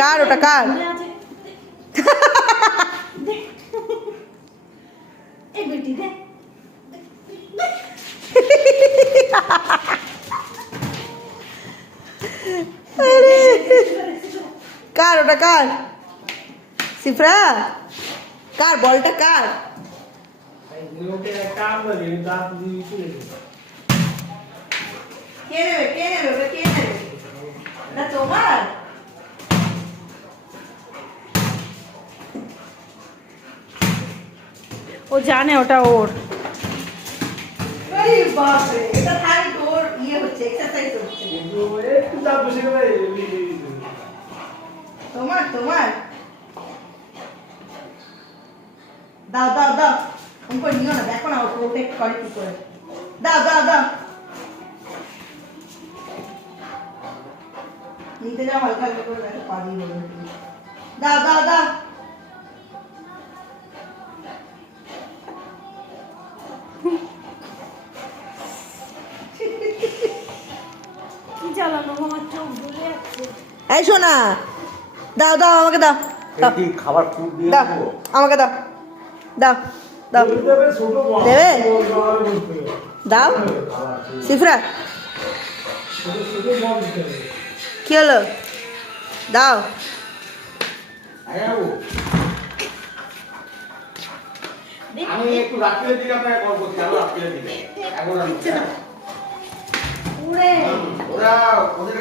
কার ওটা কার? কার ওটা কার? সিফরা কার বলটা কার? কে নেবে কে নেবে কে নেবে? এটা তোমার? ও জানে ওটা ওর। আরে বাপ রে, এটা খালি তোর ইয়ে হচ্ছে, এক্সারসাইজ হচ্ছে। একটু দাও বসে গেলে। তোমার তোমার দাও দাও দাও, উনকো নিও না, দেখো না ও প্রোটেক্ট করে কি করে। দাও দাও দাও, নিতে যাও হালকা হালকা করে, দেখো পারি বলে। দাও দাও দাও। কি জ্বালানো, আমার চোখ জ্বলে যাচ্ছে। এই শোনা, দাও দাও আমাকে দাও। কি খাবার ফুড দিয়ে দাও দেবো? আমাকে দাও দাও দাও। দেবে? দাও সিফরা, কি হলো? দাও। আমি একটু রাত্রের দিকে আপনাকে কল করছি, আরো রাত্রের দিকে 11টার মধ্যে। উড়ে ওরা ওদের